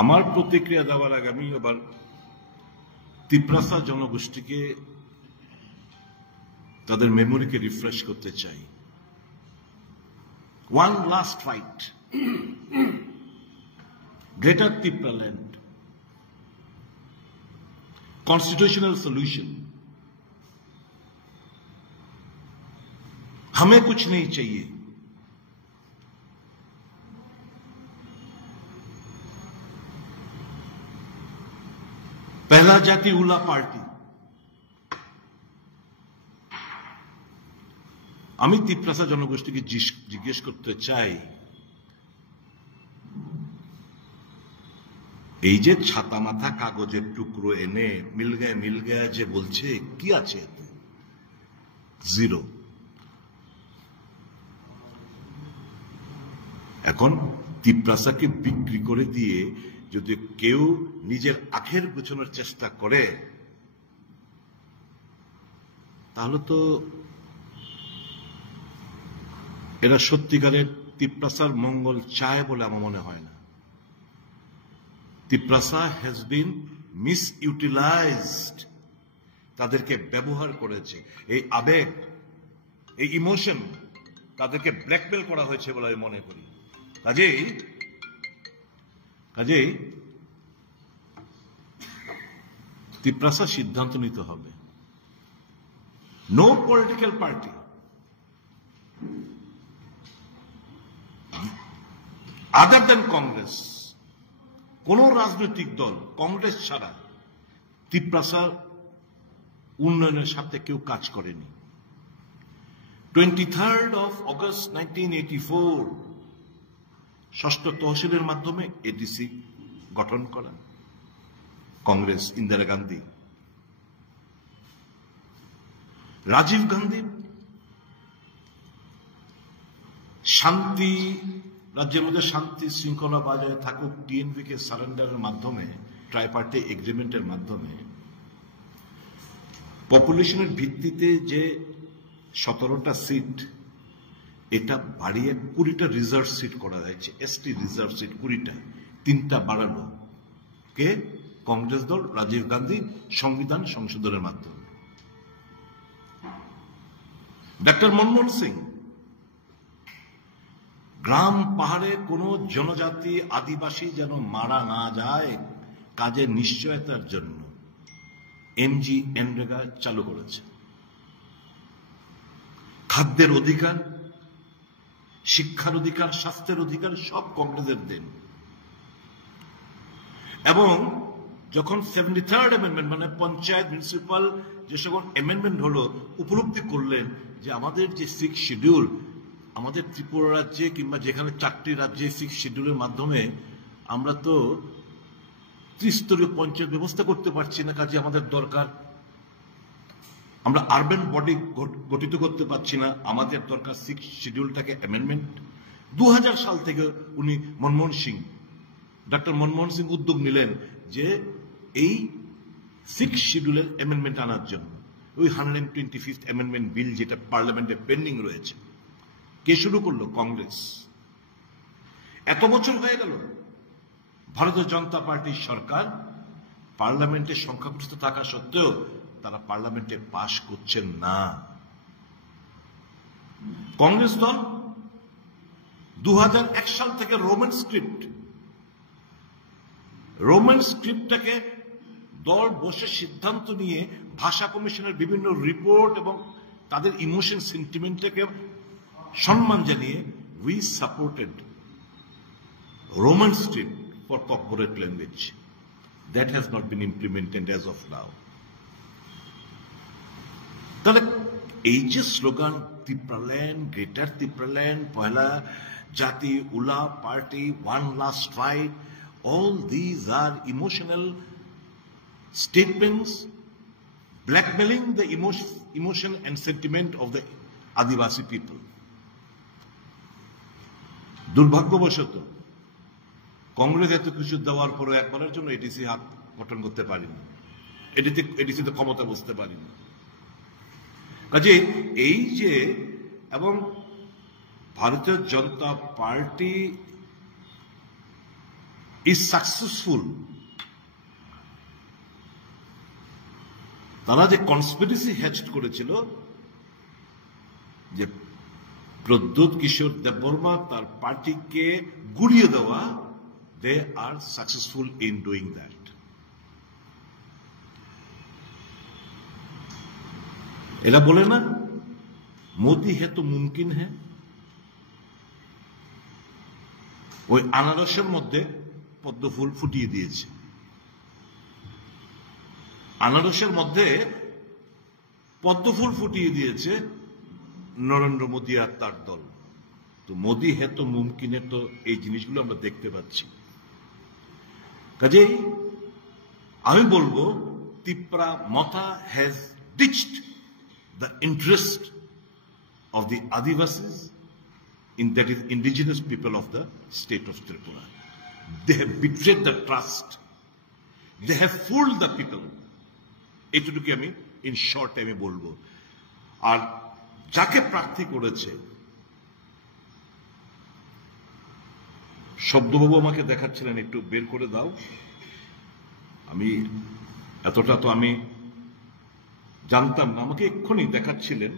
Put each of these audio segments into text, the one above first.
আমার প্রতিক্রিয়া দেওয়ার আগে আমি এবার তিপ্রাসা জনগোষ্ঠীকে তাদের মেমোরিকে রিফ্রেশ করতে চাই। One last fight, greater Tipraland, constitutional solution. हमें कुछ नहीं चाहिए, पहला जाति उला पार्टी। আমি তিপ্রাসা জনগোষ্ঠীকে জিজ্ঞেস করতে চাই, এই যে ছাতা মাথা কাগজের টুকরো এনে মিল গায়া যে বলছে, কি আছে এতে? জিরো। এখন তিপ্রাসাকে বিক্রি করে দিয়ে যদি কেউ নিজের আখের গোছানোর চেষ্টা করে, তাহলে তো এরা সত্যিকারের তিপ্রাসার মঙ্গল চায় বলে আমার মনে হয় না। তিপ্রাসা হ্যাজ বিন মিসইউটিলাইজড, তাদেরকে ব্যবহার করেছে। এই আবেগ, এই ইমোশন তাদেরকে ব্ল্যাকমেল করা হয়েছে বলে আমি মনে করি। কাজেই তিপ্রাসা সিদ্ধান্ত নিতে হবে। নো পলিটিক্যাল পার্টি, আদার দেন কংগ্রেস, কোন রাজনৈতিক দল কংগ্রেস ছাড়া তিপ্রাসার উন্নয়নের সাথে কেউ কাজ করেনি। 23rd of August 1984 ষষ্ঠ তহসিলের মাধ্যমে এডিসি গঠন করা কংগ্রেস, ইন্দিরা গান্ধী, রাজীব গান্ধী শান্তি, রাজ্যের মধ্যে শান্তি শৃঙ্খলা বজায় থাকুক, টিএনপি কে সারেন্ডারের মাধ্যমে, ট্রাইপার্টি এগ্রিমেন্টের মাধ্যমে পপুলেশনের ভিত্তিতে যে 17টা সিট, এটা বাড়িয়ে 20টা রিজার্ভ সিট করা যাচ্ছে। এসটি রিজার্ভ সিট 20টা, 3টা বাড়ালো কে? কংগ্রেস দল, রাজীব গান্ধী সংবিধান সংশোধনের মাধ্যমে। ডক্টর মনমোহন সিং গ্রাম পাহাড়ে কোনো জনজাতি আদিবাসী যেন মারা না যায়, কাজের নিশ্চয়তার জন্য এমজিএনরেগা চালু করেছে। খাদ্যের অধিকার, শিক্ষার অধিকার, স্বাস্থ্যের অধিকার সব কংগ্রেসের দেন। এবং যখন 73rd অ্যামেন্ডমেন্ট মানে পঞ্চায়েত মিউনিসিপাল যে সকল অ্যামেন্ডমেন্ট হলো, উপলব্ধি করলেন যে আমাদের যে 6 শিডিউল, আমাদের ত্রিপুরা রাজ্যে কিংবা যেখানে 4টি রাজ্যে 6 শিডিউলের মাধ্যমে আমরা তো ত্রিস্তরীয় পঞ্চায়েত ব্যবস্থা করতে পারছি না, কাজে আমাদের দরকার। আমরা আরবান বডি গঠিত করতে পারছি না, আমাদের দরকার 6 শিডিউলটাকে অ্যামেন্ডমেন্ট। 2000 সাল থেকে উনি ডক্টর মনমোহন সিং উদ্যোগ নিলেন যে এই 6 শিডিউলের অ্যামেন্ডমেন্ট আনার জন্য। ওই 125th অ্যামেন্ডমেন্ট বিল যেটা পার্লামেন্টে পেন্ডিং রয়েছে, কে শুরু করলো? কংগ্রেস। এত বছর হয়ে গেল, ভারতীয় জনতা পার্টির সরকার পার্লামেন্টে সংখ্যাগরিষ্ঠ থাকা সত্ত্বেও তারা পার্লামেন্টে পাশ করছেন না। কংগ্রেস দল 2001 সাল থেকে রোমান স্ক্রিপ্টটাকে দল বসে সিদ্ধান্ত নিয়ে ভাষা কমিশনের বিভিন্ন রিপোর্ট এবং তাদের ইমোশন সেন্টিমেন্টটাকে সম্মান জানিয়ে we supported Roman script for corporate language. That has not been implemented as of now. তাহলে এই যে স্লোগান তিপ্রাল্যান্ড, গ্রেটার তিপ্রাল্যান্ড, পয়লা জাতি, উলা party, one last fight, all these are emotional statements blackmailing the emotion and sentiment of the Adivasi people. দুর্ভাগ্যবশত কংগ্রেস এত কিছু দেওয়ার পরে একবারের জন্য এডিসি হাত গঠন করতে পারেনি, এডিসিতে ক্ষমতা বুঝতে পারেনি। কাজে এই যে, এবং ভারতীয় জনতা পার্টি is successful, তারা যে কনস্পিরেসি হ্যাচড করেছিল যে প্রদ্যোৎ কিশোর দেববর্মা তার পার্টিকে গুড়িয়ে দেওয়া, দে আর সাকসেসফুল ইন ডুইং দ্যাট। এরা বলে না মোদি হে তো মুমকিন হ্যাঁ, ওই আনারসের মধ্যে পদ্মফুল ফুটিয়ে দিয়েছে, আনারসের মধ্যে পদ্মফুল ফুটিয়ে দিয়েছে নরেন্দ্র মোদী আর তার দল। তো মোদি হে তো মুমকিনের তো এই জিনিসগুলো আমরা দেখতে পাচ্ছি। কাজেই আমি বলবো Tipra Motha has ditched the interest of the Adivasis, in that is indigenous people of the state of Tripura. They have betrayed the trust. They have fooled the people. এটুকুই আমি ইন শর্ট আমি বলবো। আর যাকে প্রার্থী করেছে, শব্দবাবু আমাকে দেখাচ্ছিলেন, একটু বের করে দাও, আমি এতটা তো আমি জানতাম না, আমাকে এক্ষুনি দেখাচ্ছিলেন।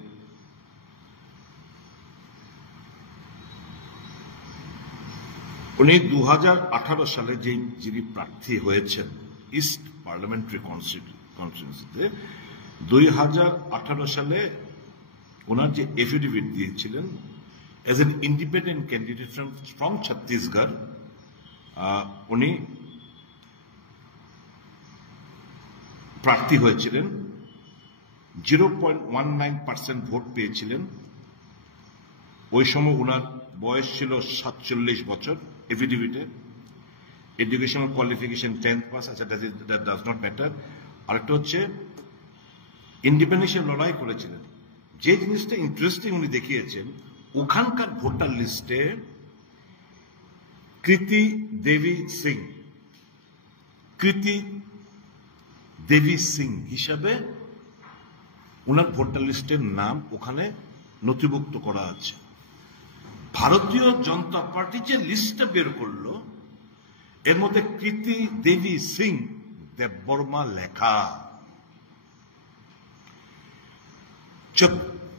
উনি 2018 সালে যিনি প্রার্থী হয়েছেন ইস্ট পার্লামেন্টারি কনস্টিটিউয়েন্সিতে, 2018 সালে ওনার যে এফিডেভিট দিয়েছিলেন age N independent candidate from Chhattisgarh, উনি প্রার্থী হয়েছিলেন, 0.19% ভোট পেয়েছিলেন। ওই সময় ওনার বয়স ছিল 47 বছর। এফিডেভিটে এডুকেশনাল কোয়ালিফিকেশন 10th পাস, আচ্ছা দ্যাট ডাজ নট ম্যাটার। আরেকটা হচ্ছে ইন্ডিপেন্ডেন্সের লড়াই করেছিলেন। যে জিনিসটা ইন্টারেস্টিং উনি দেখিয়েছেন, ওখানকার ভোটার লিস্টে কৃতি দেবী সিং হিসাবে ওনার ভোটার লিস্টের নাম ওখানে নথিভুক্ত করা আছে। ভারতীয় জনতা পার্টি যে লিস্টটা বের করলো এর মধ্যে কৃতি দেবী সিং দেববর্মা লেখা।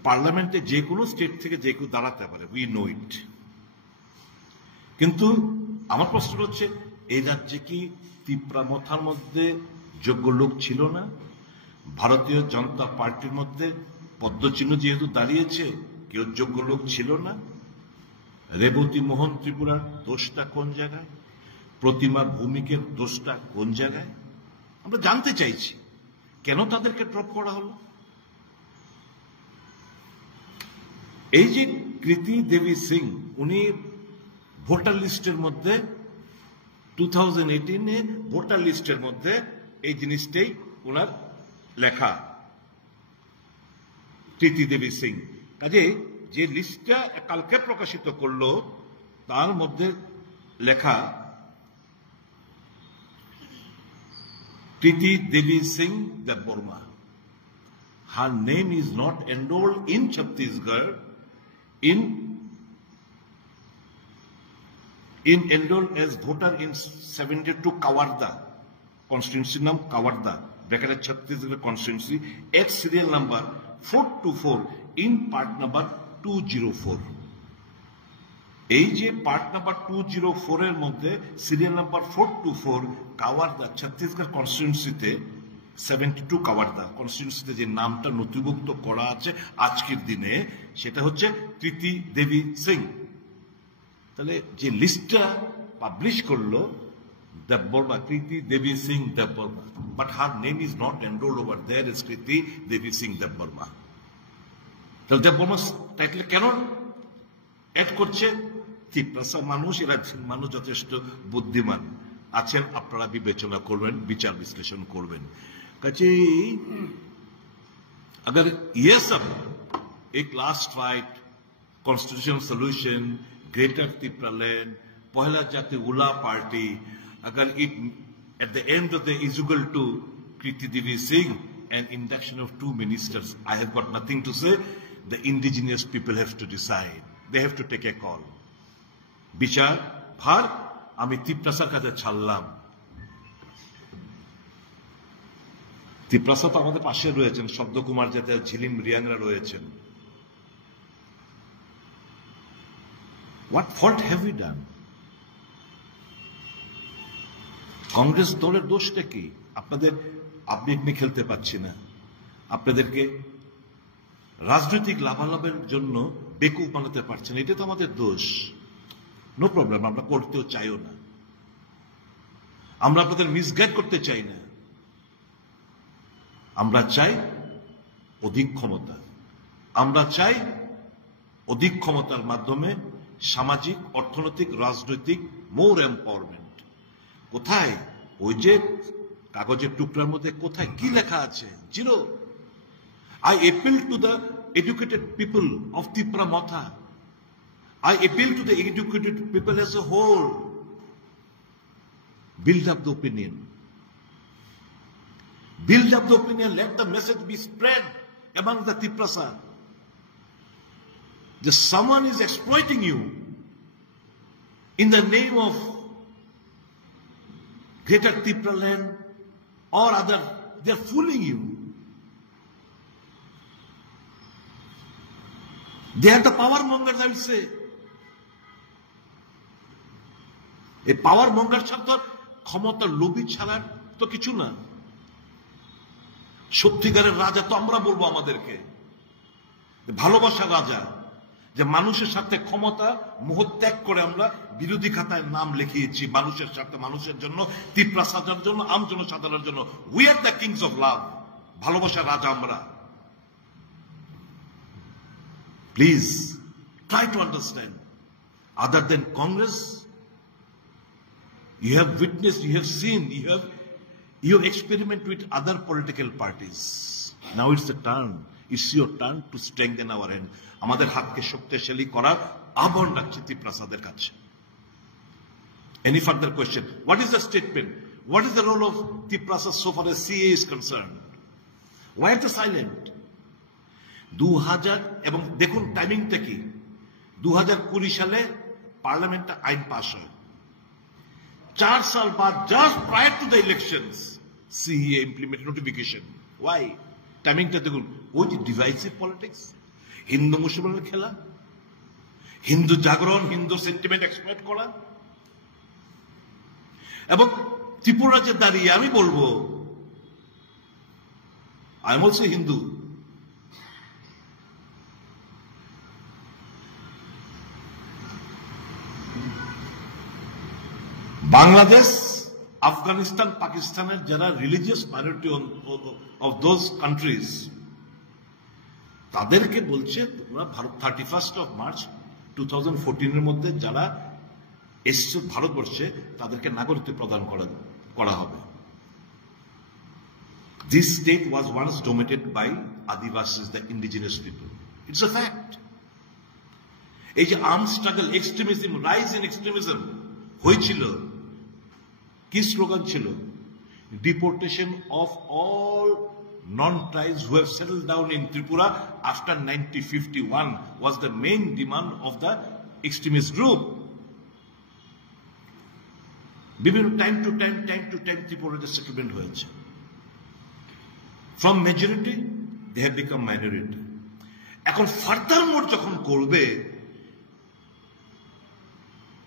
পার্লামেন্টে যে কোনো স্টেট থেকে যে কেউ দাঁড়াতে পারে, উই নো ইট। কিন্তু আমার প্রশ্ন হচ্ছে, এই রাজ্যে কি তিপ্রা মথার মধ্যে যোগ্য লোক ছিল না? ভারতীয় জনতা পার্টির মধ্যে পদ্মচিহ্ন যেহেতু দাঁড়িয়েছে, কেউ যোগ্য লোক ছিল না? রেবতী মোহন ত্রিপুরার দোষটা কোন জায়গায়? প্রতিমা ভৌমিকের দোষটা কোন জায়গায়? আমরা জানতে চাইছি কেন তাদেরকে ড্রপ করা হলো। এই যে কৃতি দেবী সিং, উনি ভোটার লিস্টের মধ্যে 2018 ভোটার লিস্টের মধ্যে এই জিনিসটাই ওনার লেখা, কৃতি দেবী সিং। কাজে যে লিস্টটা কালকে প্রকাশিত করলো তার মধ্যে লেখা Kriti Devi Singh Debbarma. Her name is not enrolled in Chhattisgarh, enrolled as voter in 72 Kawarda constituency, नाम Kawarda, bracket Chhattisgarh constituency, at serial number 424 in part number 204। এই যে পার্ট নাম্বার 204 এর মধ্যে সিরিয়াল নাম্বার 424 কাওয়ারদা ছত্তিশগড় কনস্টিটিউয়েন্সিতে 72 কাওয়ারদা কনস্টিটিউয়েন্সিতে যে নামটা নথিভুক্ত করা আছে আজকের দিনে, সেটা হচ্ছে কৃতি দেবী সিং। তাহলে যে লিস্টটা পাবলিশ করলো Debbarma, Kriti Devi Singh Debbarma, but her name is not enrolled over there is Kriti Devi Singh Debbarma. তাহলে দেববর্মা টাইটেল কেন অ্যাড করছে? তিপ্রাসা মানুষ, এরা মানুষ যথেষ্ট বুদ্ধিমান আছেন, আপনারা বিবেচনা করবেন, বিচার বিশ্লেষণ করবেন। কাজেই अगर ये सब एक last fight, constitutional solution, greater Tripuraland, पहला जाति उला पार्टी, अगर it at the end of the is equal to Kriti Devi Singh and induction of 2 ministers, I have got nothing to say. The indigenous people have to decide. They have to take a call. বিচার ভার আমি তিপ্রাসার কাছে ছাড়লাম। তিপ্রাসা তো আমাদের পাশে রয়েছেন, শব্দকুমার যেতে ঝিলিম রিয়াংরা রয়েছেন। What fault have you done? Congress দলের দোষটা কি? আপনাদের আপনি খেলতে পাচ্ছি না, আপনাদেরকে রাজনৈতিক লাভালাভের জন্য বেকুব বানাতে পারছেন, এটা তো আমাদের দোষ। নো প্রবলেম, আমরা করতেও চাইও না, আমরা আপনাদের মিসগাইড করতে চাই না। আমরা চাই অধিক ক্ষমতা, আমরা চাই অধিক ক্ষমতার মাধ্যমে সামাজিক, অর্থনৈতিক, রাজনৈতিক মোর এম্পাওয়ারমেন্ট। কোথায় ওই যে কাগজের টুকরার মধ্যে কোথায় কি লেখা আছে? Zero. I appeal to the educated people of Tipra Motha. I appeal to the educated people as a whole. Build up the opinion. Build up the opinion. Let the message be spread among the Tiprasa. That someone is exploiting you in the name of Greater Tipra land or other. They are fooling you. They are the power mongers, I will say. এই পাওয়ার Munger ছাড়া ক্ষমতার লোভী ছাড়ার তো কিছু না। সত্যিকারের রাজা তো আমরা বলবো আমাদেরকে, ভালোবাসার রাজা, যে মানুষের সাথে ক্ষমতা মোহত্যাগ করে আমরা বিরোধী খাতায় নাম লিখিয়েছি। মানুষের সাথে, মানুষের জন্য, তিপ্রা সাজার জন্য, আম জনসাধারণের জন্য। We are the kings of love. ভালোবাসার রাজা আমরা। Please try to understand. Other than Congress, you have witnessed, you have seen, you have experimented with other political parties. Now it's the turn. It's your turn to strengthen our hand. আমাদের হাতকে শক্তিশালী করার আহ্বান রাখছি তিপ্রাসাদের কাছে। Any further question? What is the statement? What is the role of Tiprasa so far as CA is concerned? Why are they silent? 2000 এবং দেখুন টাইমিংটা কি, 2020 সালে পার্লামেন্টে আইন পাস হয়। 4 সাল বাদ, just prior to the elections, CA implement notification. Why? টাইমিংটা দেখুন। ওই যে ডিভাইসিভ পলিটিক্স, হিন্দু মুসলমানের খেলা, হিন্দু জাগরণ, হিন্দু সেন্টিমেন্ট এক্সপ্লয়েট করা। এবং ত্রিপুরা যে দাঁড়িয়ে আমি বলবো, I am also Hindu. Bangladesh, Afghanistan, পাকিস্তানের যারা religious minority of those countries, তাদেরকে বলছে তোমরা 31 মার্চ 2014 মধ্যে যারা এসছে ভারতবর্ষে তাদেরকে নাগরিকত্ব প্রদান করা হবে। This state was once dominated by Adivasis, the indigenous people. It's a fact. এই যে arm struggle, extremism, rise in extremism হয়েছিল, কি স্লোগান ছিল? Deportation of all non-tribes who have settled down in Tripura after 1951 was the main demand of the extremist group. বিভিন্ন time to time ত্রিপুরাতে settlement হয়েছে। From majority they have become minority. এখন further মোর যখন করবে,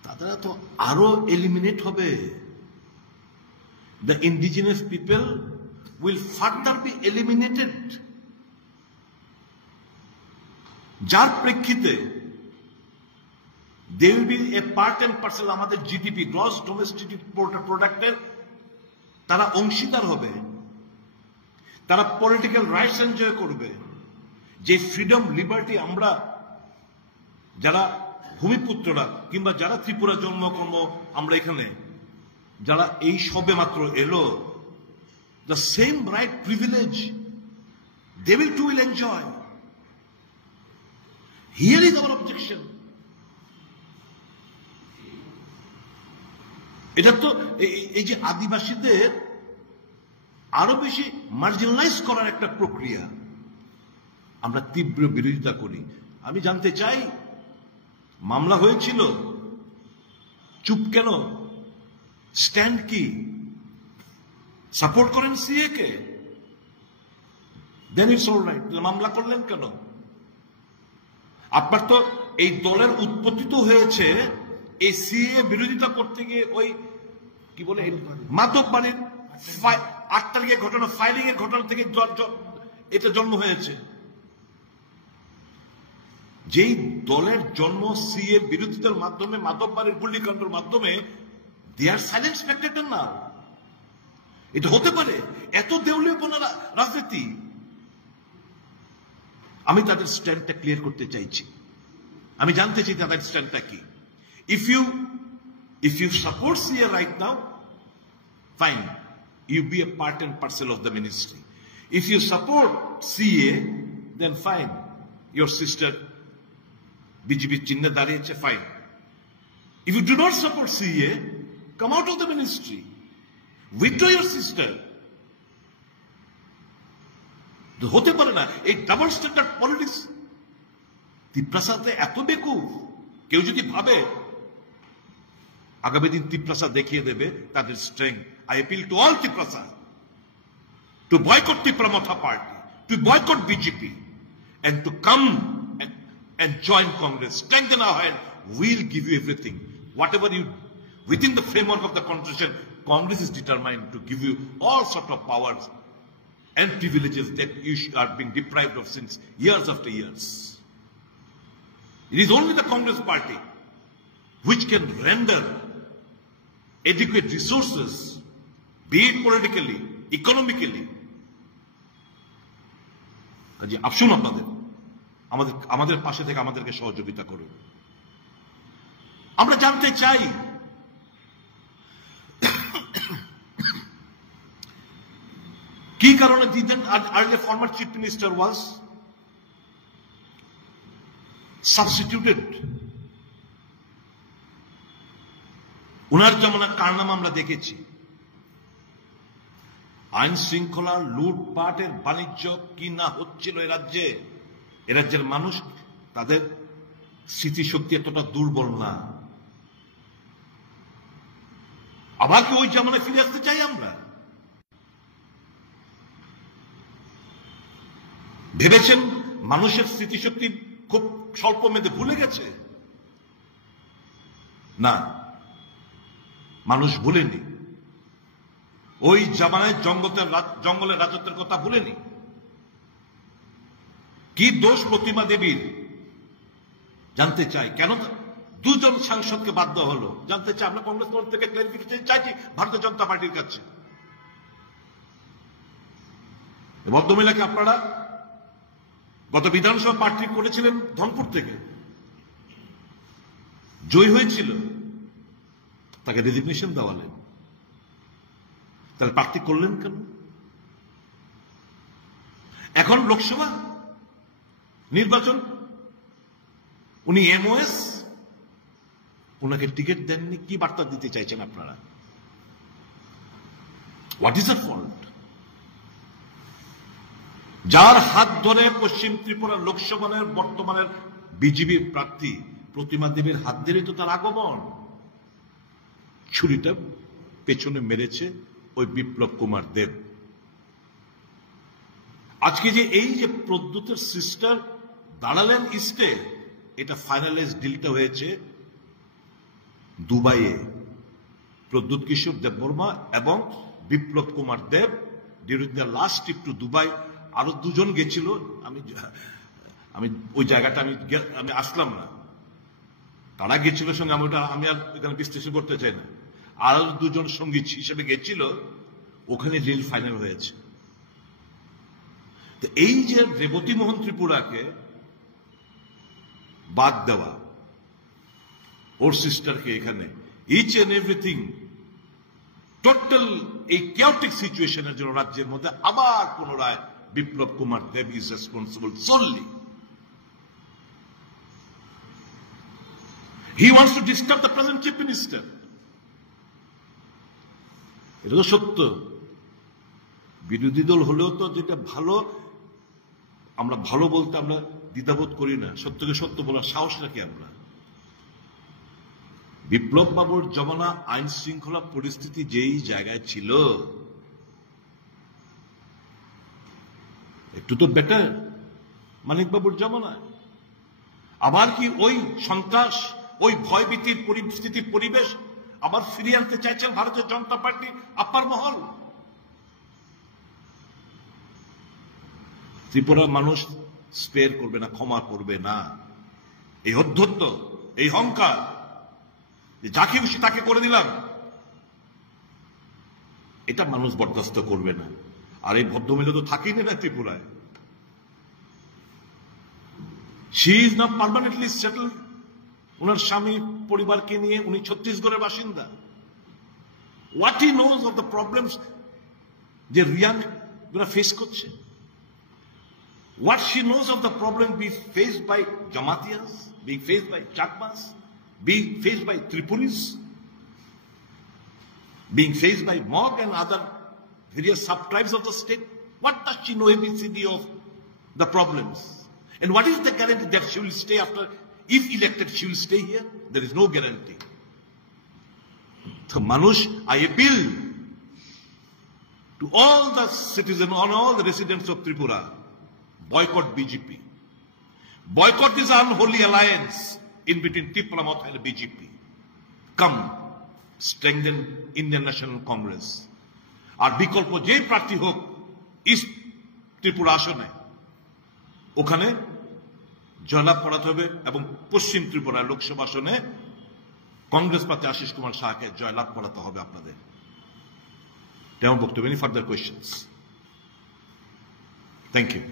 তারা তো আরো এলিমিনেট হবে। The indigenous people will further be eliminated. যার প্রেক্ষিতে they will be a part and parcel আমাদের জিডিপি, গ্রস ডোমেস্টিক প্রোডাক্টের তারা অংশীদার হবে। তারা পলিটিক্যাল রাইটস এনজয় করবে। যে ফ্রিডম, লিবার্টি আমরা যারা ভূমিপুত্ররা কিংবা যারা ত্রিপুরা জন্মকর্ম আমরা এখানে যারা এই সবে মাত্র এলো, the same right privilege they will too will enjoy. Here is our objection. এটা তো এই যে আদিবাসীদের আরো বেশি মার্জিনালাইজ করার একটা প্রক্রিয়া, আমরা তীব্র বিরোধিতা করি। আমি জানতে চাই, মামলা হয়েছিল, চুপ কেন? স্ট্যান্ড কি? সাপোর্ট করেন সিএ কে, দেন ইটস অল রাইট। মামলা করলেন কেন? আপনার তো এই দলের উৎপত্তি তো হয়েছে এই সিএ বিরোধিতা করতে গিয়ে, ওই কি বলে মাদক বাড়ির 8 তারিখের ঘটনা, ফাইলিং এর ঘটনা থেকে এটা জন্ম হয়েছে। যেই দলের জন্ম সিএ বিরোধিতার মাধ্যমে, মাদক বাড়ির গুলিকাণ্ডের মাধ্যমে, দে আর সাইলেন্ট স্পেক্টেটর না। এটা হতে পারে এত দেউলিয়াপনা রাজনীতি? আমি তাদের স্ট্যান্ডটা ক্লিয়ার করতে চাইছি, আমি জানতে চাই তাদের স্ট্যান্ডটা কি। If you support CA right now, fine, you be a part and parcel of the ministry. If you support CA, then fine, your sister BJP chinne dariyeche, fine. If you do not support CA, come out of the ministry, withdraw your sister. হতে পারে না এই double standard politics. তিপ্রাসাদে এত বেকুফ, কেউ যদি ভাবে আগামী দিন তিপ্রাসা দেখিয়ে দেবে তাদের strength. I appeal to all Tiprasa two boycott Tipra Motha party, two boycott BJP, and to come and join Congress. Strengthen our hand. We'll give you everything. Whatever you, within the framework of the Constitution, Congress is determined to give you all sort of powers and privileges that you are being deprived of since years after years. It is only the Congress party which can render adequate resources, be it politically, economically. কাজে আসুন আমাদের পাশে থেকে আমাদেরকে সহযোগিতা করুন। আমরা জানতে চাই কি কারণে দিতেন। Earlier former chief minister was substituted. উনার যেমন কারনামা আমরা দেখেছি, আইন শৃঙ্খলা, লুটপাটের বাণিজ্য কি না হচ্ছিল এ রাজ্যের মানুষ, তাদের স্মৃতিশক্তি এতটা দুর্বল না। আবার কি ওই জামানায় ফিরে আসতে চাই আমরা? ভেবেছেন মানুষের স্মৃতিশক্তি খুব স্বল্প মেয়াদে ভুলে গেছে? না, মানুষ ভুলেনি। ওই জামানায় জঙ্গলের রাজত্বের কথা ভুলেনি। কি দোষ প্রতিমা দেবীর জানতে চাই, কেন 2 সাংসদকে বাদ দেওয়া হলো জানতে চাই। আমরা কংগ্রেস দল থেকে ক্লারিফিকেশন চাইছি ভারতীয় জনতা পার্টির কাছে। ভদ্রমহিলাকে আপনারা গত বিধানসভা প্রার্থী করেছিলেন ধনপুর থেকে, জয়ী হয়েছিল, তাকে রেজিগনেশন দেওয়ালেন, তাহলে প্রার্থী করলেন কেন? এখন লোকসভা নির্বাচন, উনি এমওএস, উনাকে টিকিট দেননি। কি বার্তা দিতে চাইছেন আপনারা? What is the fault? যার হাত ধরে পশ্চিম ত্রিপুরা লোকসভার বর্তমানের বিজেপি প্রার্থী প্রতিমা দেবীর হাত ধরেই তো তার আগমন। ছুরিটা পেছনে মেরেছে ওই বিপ্লব কুমার দেব। আজকে যে এই যে প্রদ্যুতের সিস্টার দাঁড়ালেন ইস্টে, এটা ফাইনালাইজ ডিলটা হয়েছে দুবাইয়ে। প্রদ্যুৎ কিশোর দেববর্মা এবং Biplab Kumar Deb during the last trip to Dubai. আরো 2 জন গেছিল, আমি ওই জায়গাটা আমি আসলাম না, তারা গেছিল সঙ্গে। আমি আর এখানে বিশ্লেষণ করতে চাই না। আরো 2 জন সঙ্গী হিসেবে গেছিল, ওখানে ডিল ফাইনাল হয়েছে। তো এই যে রেবতী মোহন ত্রিপুরাকে বাদ দেওয়া, ওর সিস্টারকে এখানে, ইচ এন্ড এভরিথিং, টোটাল এই কেওটিক সিচুয়েশনের জন্য রাজ্যের মধ্যে আবার পুনরায় Biplab Kumar Deb is responsible solely. He wants to disturb the present chief minister. এটা তো সত্য। বিরোধী দল হলেও তো যেটা ভালো, আমরা ভালো বলতে আমরা দ্বিধাবোধ করি না, সত্যকে সত্য বলার সাহস রাখি আমরা। বিপ্লব বাবুর জমানা আইন শৃঙ্খলা পরিস্থিতি যেই জায়গায় ছিল, একটু তো বেটার মানিক বাবুর জমানায়। আবার কি ওই সন্ত্রাস, ওই ভয়ভীতির পরিস্থিতির পরিবেশ আবার ফিরিয়ে আনতে চাইছেন ভারতীয় জনতা পার্টি আপার মহল? ত্রিপুরার মানুষ স্পেয়ার করবে না, ক্ষমা করবে না। এই অধ্যত্ত, এই অহংকার, যাকে খুশি তাকে করে দিলাম, এটা মানুষ বরদাস্ত করবে না। আর এই ভদ্রমহিলা তো থাকেই না ত্রিপুরায়। She is not permanently settle. ওনার স্বামী পরিবারকে নিয়ে উনি ছত্তিশগড়ের বাসিন্দা। What he knows of the problems যে রিয়াং ফেস করছে, what she knows of the problem being faced by Jamatias, being faced by Chakmas, being faced by Tripuris, being faced by Mog and other various sub-tribes of the state. What does she know ABCD of the problems? And what is the guarantee that she will stay after, if elected, she will stay here? There is no guarantee. So Manush, I appeal to all the citizens, on all the residents of Tripura, boycott BJP. Boycott this unholy alliance in between Tripura and BJP. Come, strengthen Indian National Congress. আর বিকল্প যে প্রার্থী হোক east Tripura আসনে, ওখানে জয়লাভ করাতে হবে এবং পশ্চিম ত্রিপুরা লোকসভা আসনে কংগ্রেস প্রার্থী আশিস কুমার শাহকে জয়লাভ করাতে হবে আপনাদের। তেমন বক্তব্য। Any further questions? Thank you.